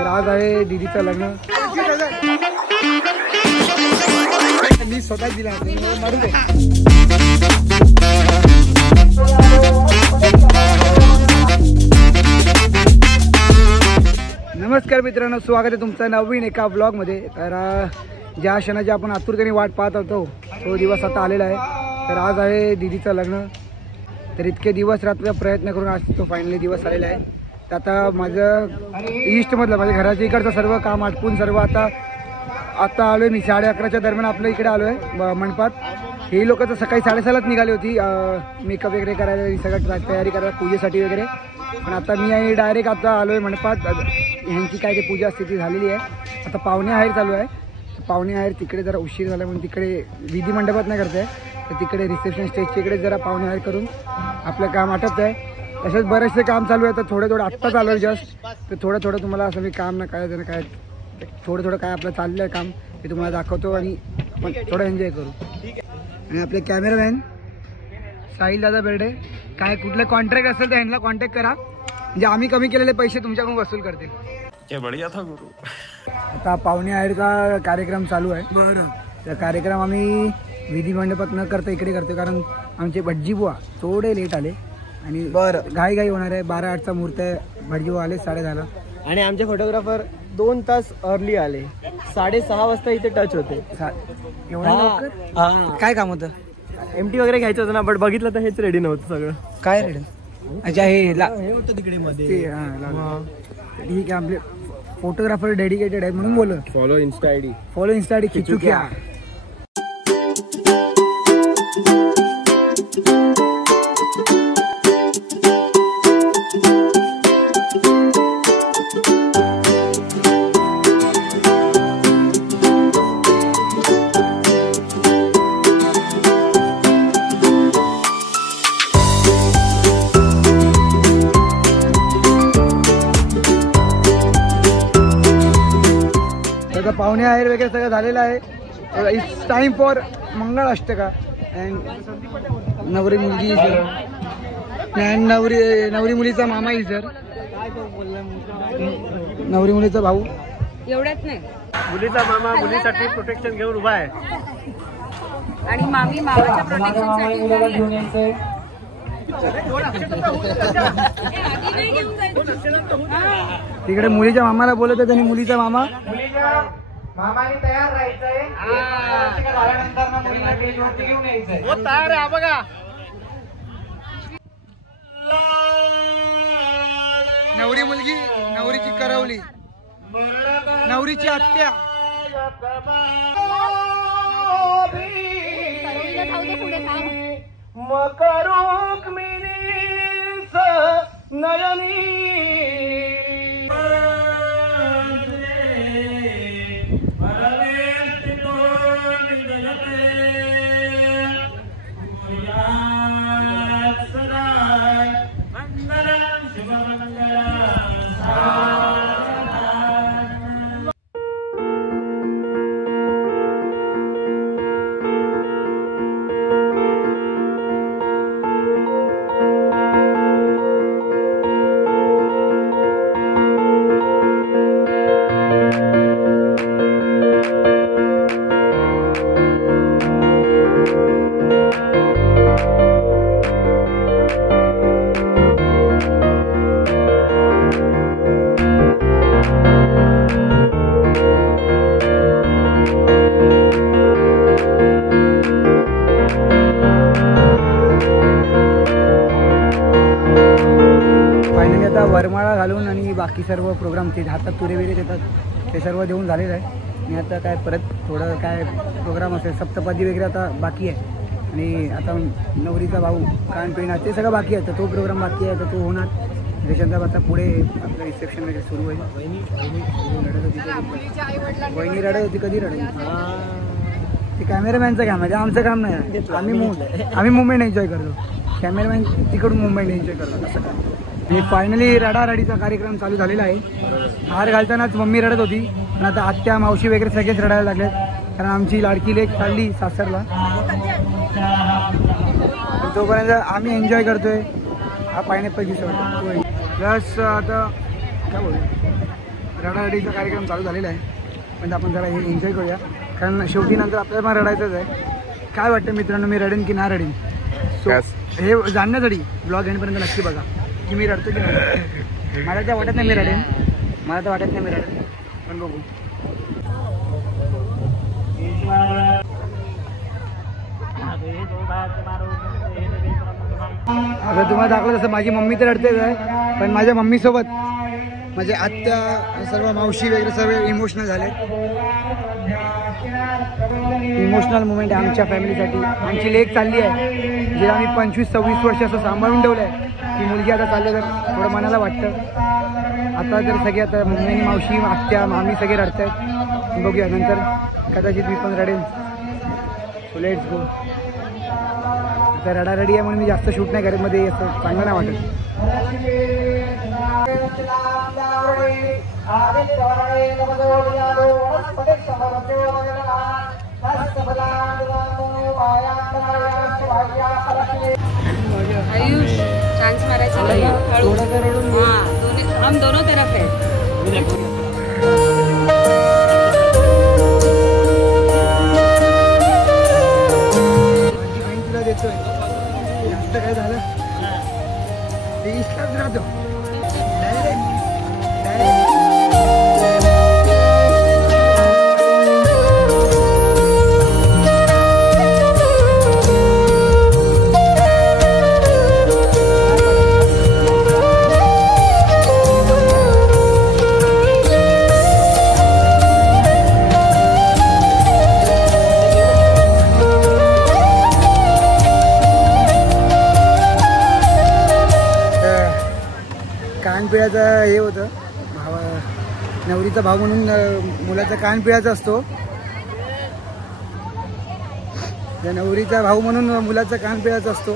तर आज आहे दीदीचं लग्न. मी स्वतःच दिला मारू दे. नमस्कार मित्रांनो, स्वागत आहे तुमचं नवीन एका ब्लॉगमध्ये. तर ज्या क्षणाची आपण आतुरतेने वाट पाहत होतो तो दिवस आता आलेला आहे. तर आज आहे दीदीचं लग्न. तर इतके दिवस रात्र प्रयत्न करून आज तो फायनली दिवस आलेला आहे. तर आता माझं ईस्टमधलं माझ्या घराच्या इकडचं सर्व काम आटपून सर्व आता आलो आहे मी. 11:30च्या दरम्यान आपल्या इकडे आलो आहे मंडपात. ही लोक तर सकाळी 6:30लाच निघाली होती मेकअप वगैरे करायला, सगळं तयारी करायला पूजेसाठी वगैरे. पण आता मी आहे डायरेक्ट आता आलो आहे मंडपात. ह्यांची काय ते पूजा स्थिती झालेली आहे. आता पाहुणे आहेर चालू आहे. पाहुणे आहेर तिकडे जरा उशीर झाला म्हणून तिकडे विधी मंडपात नाही करत आहे, तर तिकडे रिसेप्शन स्टेजच्या इकडे जरा पाहुणे आहेर करून आपलं काम आटपत आहे. तसेच बरेचसे काम चालू आहे. तर थोडं आत्ता चालू आहे जस्ट. तर थोडं तुम्हाला असं मी काम ना काय जण काय थोडं काय आपलं चाललं आहे काम ते तुम्हाला दाखवतो आणि पण थोडं एन्जॉय करू. आणि आपले कॅमेरामॅन साहिल दादा बेर्डे, काय कुठलं कॉन्ट्रॅक्ट असेल तर ह्यांना कॉन्टॅक्ट करा, म्हणजे आम्ही कमी केलेले पैसे तुमच्याकडून वसूल करतील. बढिया था गुरु. आता पाहुणे आहेरचा कार्यक्रम चालू आहे. बरं, त्या कार्यक्रम आम्ही विधी मंडपात न करता इकडे करतो, कारण आमचे भटजी बुवा थोडे लेट आले आणि बरं घाई होणार आहे. 12:08चा मुहूर्त आहे. भटजी बुवा आले 10:30ला आणि आमचे फोटोग्राफर 2 तास अर्ली आले. 6:30 वाजता इथे टच होते. काय काम होतं? एमटी वगैरे घ्यायचं होतं ना, बट बघितलं तर हेच रेडी नव्हतं सगळं. काय रेडी? अच्छा, हे होतं तिकडे मध्ये. ठीक आहे, आपले फोटोग्राफर डेडिकेटेड आहे म्हणून बोल. फॉलो इन्स्टा आयडी खिचू क्या. पाहुणे आहेर वगैरे सगळं झालेलं आहे. इट्स टाइम फॉर मंगळ अष्टका. अँड नवरी मुलगी सर, अँड नवरी मुलीचा मामा ही सर, नवरी मुलीचा भाऊ. एवढ्याच नाही, मुलीचा मामा मुलीसाठी प्रोटेक्शन घेऊन उभा आहे आणि मामी मामाच्या प्रोटेक्शनसाठी. तिकडे मुलीच्या मामाला बोलत आहे त्यांनी. मुलीचा मामा मामाने तयार राहायचंय. झाल्यानंतर ना मुलीला स्टेजवरती घेऊन यायचंय. तयार आहे बघा. नवरी मुलगी, नवरीची करवली, नवरीची आत्या. मकरूक नयनी वरमाळा घालून आणि बाकी सर्व प्रोग्राम ते हातात तुरे वगैरे देतात ते सर्व देऊन झालेलं आहे. आणि आता काय परत थोडं काय प्रोग्राम असेल, सप्तपदी वगैरे आता बाकी आहे. आणि आता नवरीचा भाऊ कानपिणा ते सगळं बाकी आहे. तर तो प्रोग्राम बाकी आहे, तर तो होणार. त्याच्यानंतर आता पुढे आपलं रिसेप्शन वगैरे सुरू होईल. वहिनी रडत होती. कधी रडत ते कॅमेरामॅनचं काम आहे, आमचं काम नाही. आम्ही मुंबईत एन्जॉय करतो. कॅमेरामॅन तिकडून मुंबईला एन्जॉय करतो असं काय. आणि फायनली रडारडीचा कार्यक्रम चालू झालेला आहे. हार घालतानाच मम्मी रडत होती, पण आता आत्या मावशी वगैरे सगळेच रडायला लागलेत, कारण आमची लाडकी लेक चालली सासरला. तोपर्यंत आम्ही एन्जॉय करतोय. हा पायनॅपल ज्यूस प्लस आता काय बोलू रडारडीचा कार्यक्रम चालू झालेला आहे, पण आपण जरा हे एन्जॉय करूया, कारण शेवटी नंतर आपल्याला पण रडायचंच आहे. काय वाटतं मित्रांनो, मी रडेन की नाही रडेन? सो हे जाणण्यासाठी ब्लॉग एंडपर्यंत नक्की बघा की मी रडतो की नाही. मला तर वाटत नाही मी रडेन, मला तर वाटत नाही मी रडेन, पण बघू. आता तुम्हाला दाखवलं तसं माझी मम्मी तर रडतेच आहे, पण माझ्या मम्मीसोबत माझे आत्या सर्व मावशी वगैरे सर्व इमोशनल झाले. इमोशनल मुमेंट आहे आमच्या फॅमिलीसाठी. आमची लेक चालली आहे, जे आम्ही 25-26 वर्ष असं सांभाळून ठेवलं आहे, की मुलगी आता चालली तर थोडं मनाला वाटतं. आता तर सगळे आता मम्मी मावशी आत्या मामी सगळे रडत आहेत. बघूया नंतर कदाचित मी पण रडेन. So let's go. आता रडारडी आहे म्हणून मी जास्त शूट नाही करत, मध्ये असं चांगलं नाही वाटत. आयुष चान्स मारायचा नाही. हाँ, हम दोनों तरफ है. तुला देतोय जास्त काय झालं ते इष्टाच राहतो. कानपिळ्याचं हे होतं, नवरीचा भाव म्हणून मुलाचा कानपिळ्याचा असतो. नवरीचा भाऊ म्हणून मुलाचा कानपिळ्याचा असतो.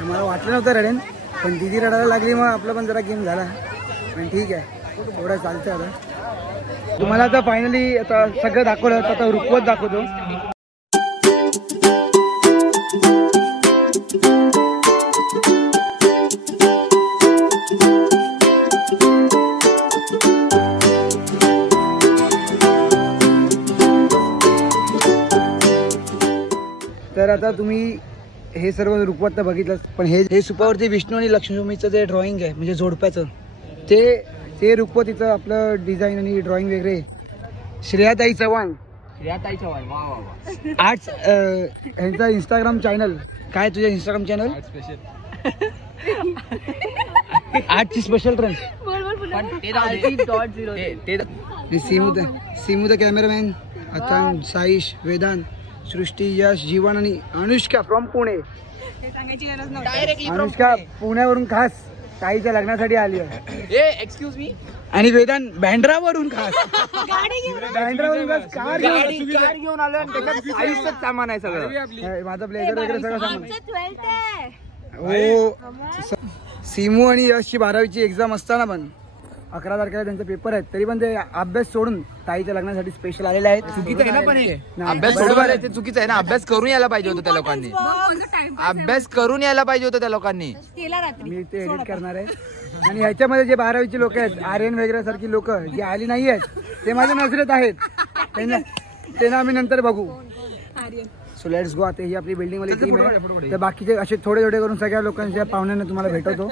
मला वाटलं नव्हतं रडेन, पण दिदी रडायला लागली, मग आपला पण जरा गेम झाला. पण ठीक आहे, थोडं चालतं. आता तुम्हाला आता फायनली आता सगळं दाखवलं, आता रुखवत दाखवतो. तर आता तुम्ही हे सर्व रुखवत तर बघितलं, पण हे सुपावरती विष्णू आणि लक्ष्मीचं जे ड्रॉइंग आहे म्हणजे जोडप्याचं, ते रुखवतीचं आपलं डिझाईन आणि ड्रॉइंग वगैरे श्रेयाताई चव्हाण आर्ट्स, ह्यांचा इंस्टाग्राम चॅनल. काय तुझ्या इंस्टाग्राम चॅनल? आर्टची special trend. Simu the cameraman, Athan, Saish, Vedant, Srishti, Yash, Jeevan आणि अनुष्का फ्रॉम पुणे. अनुष्का पुण्यावरून खास ताईच्या लग्नासाठी आली आहे. Excuse me. आणि वेदांत बँड्रावरून खास बँड्रावरून खास कार घेऊन आलो आणि त्याच्यात आयुष्यात सामान आहे सगळं. माझा ब्लेझर वगैरे सगळं सामान. हो, सिमू आणि यशची 12वीची एक्झाम असताना पण 11 तारखेला त्यांचे पेपर आहेत, तरी पण ते अभ्यास सोडून ताईच्या लग्नासाठी स्पेशल आलेले आहेत. चुकीचं आहे ना, पण हे अभ्यास सोडून ते चुकीचं आहे ना. अभ्यास करून यायला पाहिजे होतं त्या लोकांनी. अभ्यास करून यायला पाहिजे होतं त्या लोकांनी. मी ते एडिट करणार आहे. आणि ह्याच्यामध्ये जे 12वीचे लोक आहेत, आर्यन वगैरे सारखी लोक जी आली नाही आहेत, ते माझ्या नजरेत आहेत. त्यांना आम्ही नंतर बघू. So let's go. आता ही आपली बिल्डिंग वाली टीम आहे, तर बाकीचे असे थोडे थोडे करून सगळ्या लोकांच्या पाहुण्यांना तुम्हाला भेटवतो.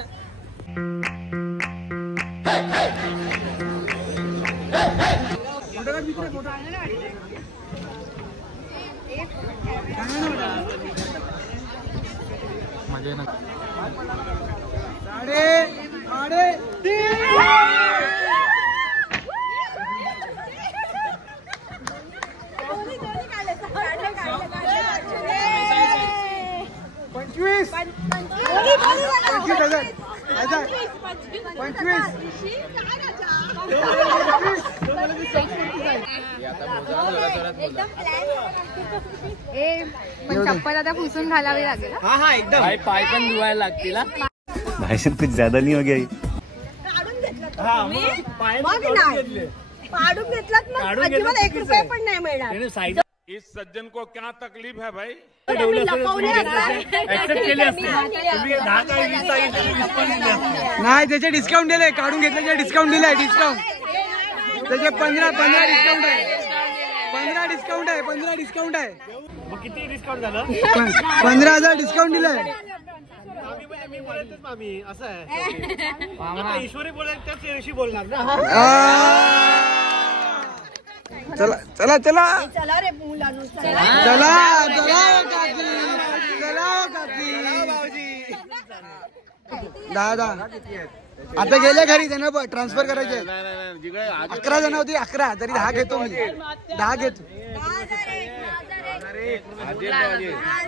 पण चप्पल आता पुसून घालावी लागेल. हा एकदम पाय पण धुवायला लागतील. भाषण कुछ ज्यादा नहीं हो गया. पाडून घेतलात मग अजिबात 1 रुपया पण नाही मिळणार. इस सज्जन को क्या तकलीफ है भाई? नाही, त्याचे डिस्काउंट दिले, काढून घेतल्याचे डिस्काउंट दिलाय. डिस्काउंट त्याचे 15 डिस्काउंट आहे. 15 डिस्काउंट आहे. 15 डिस्काउंट आहे. मग किती डिस्काउंट झालं? 15,000 डिस्काउंट दिलाय. मी बोलतच मामी असं आहे. आता ईश्वरी बोलायला त्याच दिवशी बोलणार ना. चला चला चला चला रे मुलांनो चला चला काकी. चला काकी. दादा आता गेले घरी, त्यांना ट्रान्सफर करायचे. 11 जण होती. 11 तरी 10 घेतो मी. 10 घेतो.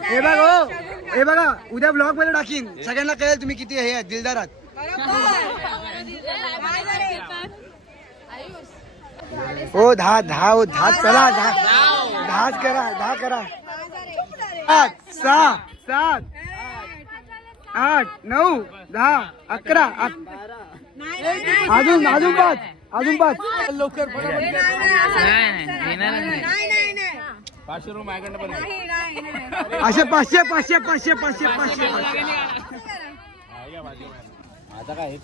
हे बघ हो, हे बघा उद्या ब्लॉग मध्ये टाकीन, सगळ्यांना कळेल तुम्ही किती हे दिलदार आहात. हो 10 हो 10 चला 10 करा. 10 करा. 5 6 7 8 9 10 11 अजून 5 लवकर. 500 रुपये माझ्याकडनं पण असे 500 आता काय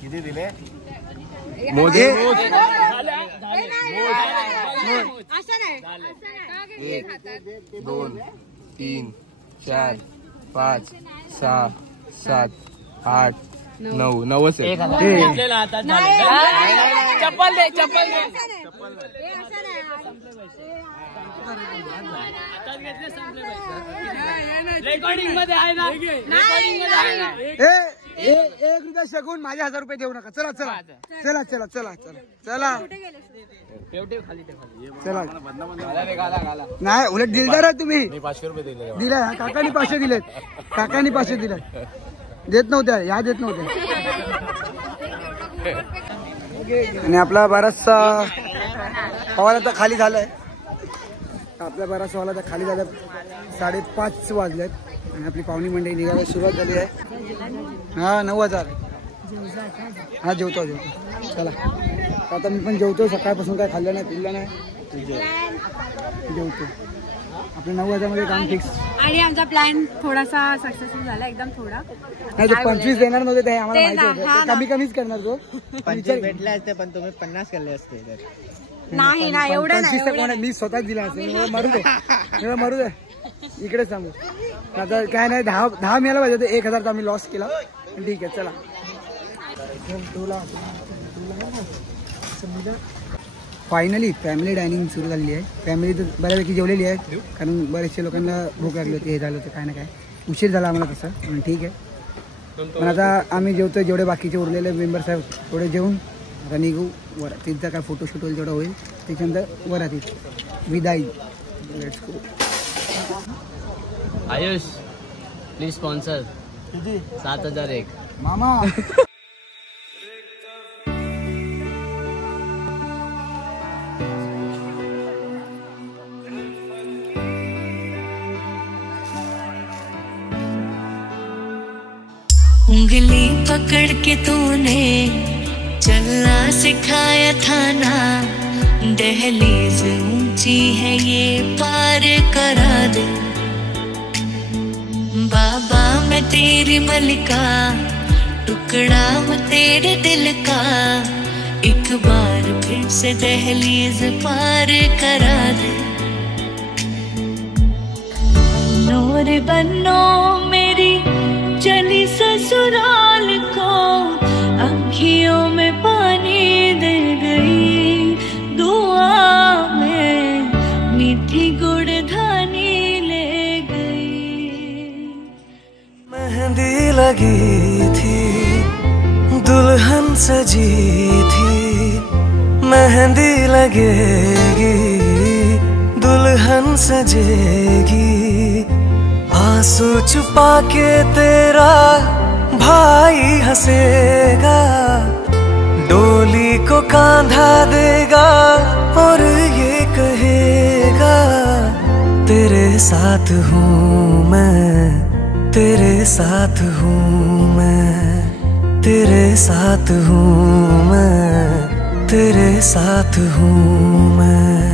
किती दिले? मोजे 1 2 3 4 5 6 7 8 9 9 चप्पल दे. रेकॉर्डिंग मध्ये आहे ना. 1 रुपया शकून माझे 1000 रुपये देऊ नका. चला चला चला चला चला चला चला चला. नाही उलट दिलदार आहे तुम्ही. 500 रुपये दिले. दिला काकांनी 500 दिलेत. काकांनी 500 दिले. देत नव्हत्या ह्या देत नव्हत्या. आणि आपला बराचसा हॉल आता खाली झालाय. आपल्या बराचसा हॉल आता खाली झाला. 5:30 वाजलेत आणि आपली पाहुणी मंडळी निघायला सुरुवात झाली आहे. हा 9,000. हा जेवतो. चला आता मी पण जेवतो. सकाळपासून काय खाल्लं नाही पिल्लं नाही. जेवतो. आपल्या 9,000 मध्ये काम फिक्स. आणि आमचा प्लॅन थोडासा सक्सेसफुल झाला एकदम. थोडा नाही ते 25 देणार नव्हते ते आम्हाला माहिती होतं. ते कमीच करणार तो. 25 भेटले असते पण तुम्ही 50 केले असते. नाही ना एवढं 25 तर कोण मी स्वतःच दिला असते. मरू दे इकडेच सांगू. आता काय नाही 10 मिळायला पाहिजे होते. 1,000 आम्ही लॉस केला. ठीक आहे चला. फायनली फॅमिली डायनिंग सुरू झालेली आहे. फॅमिली तर बऱ्यापैकी जेवलेली आहे कारण बरेचशा लोकांना भूक लागली होती. हे झालं होतं काय ना काय. उशीर झाला आम्हाला तसं पण ठीक आहे. पण आता आम्ही जेवतो. जेवढे बाकीचे उरलेले मेंबर्स आहेत थोडे जेवून आता निघू वरात. तिथचा काय फोटोशूट होईल जेवढा होईल त्याच्यानंतर वरातीत विदाई. Let's go. Ayush please sponsor 7,001 मामा. उंगली पकड़ के तूने चलना सिखाया था ना. दहलीज ऊंची है ये पार करा दे. बाबा मैं तेरी मलिका, टुकड़ा मैं तेरे दिल का. एक बार फिर से दहलीज पार करा दे. नूर बनो मेरी चली ससुराल को, अखियों में पानी दे गई. दुआ में मीठी गुड़धानी ले गई. मेहंदी लगी थी दुल्हन सजी थी. मेहंदी लगेगी दुल्हन सजेगी. आंसू छुपा के तेरा भाई हंसेगा. डोली को कांधा देगा और ये कहेगा तेरे साथ हूँ मैं, तेरे साथ हूँ मैं, तेरे साथ हूँ मैं, तेरे साथ हूँ मैं.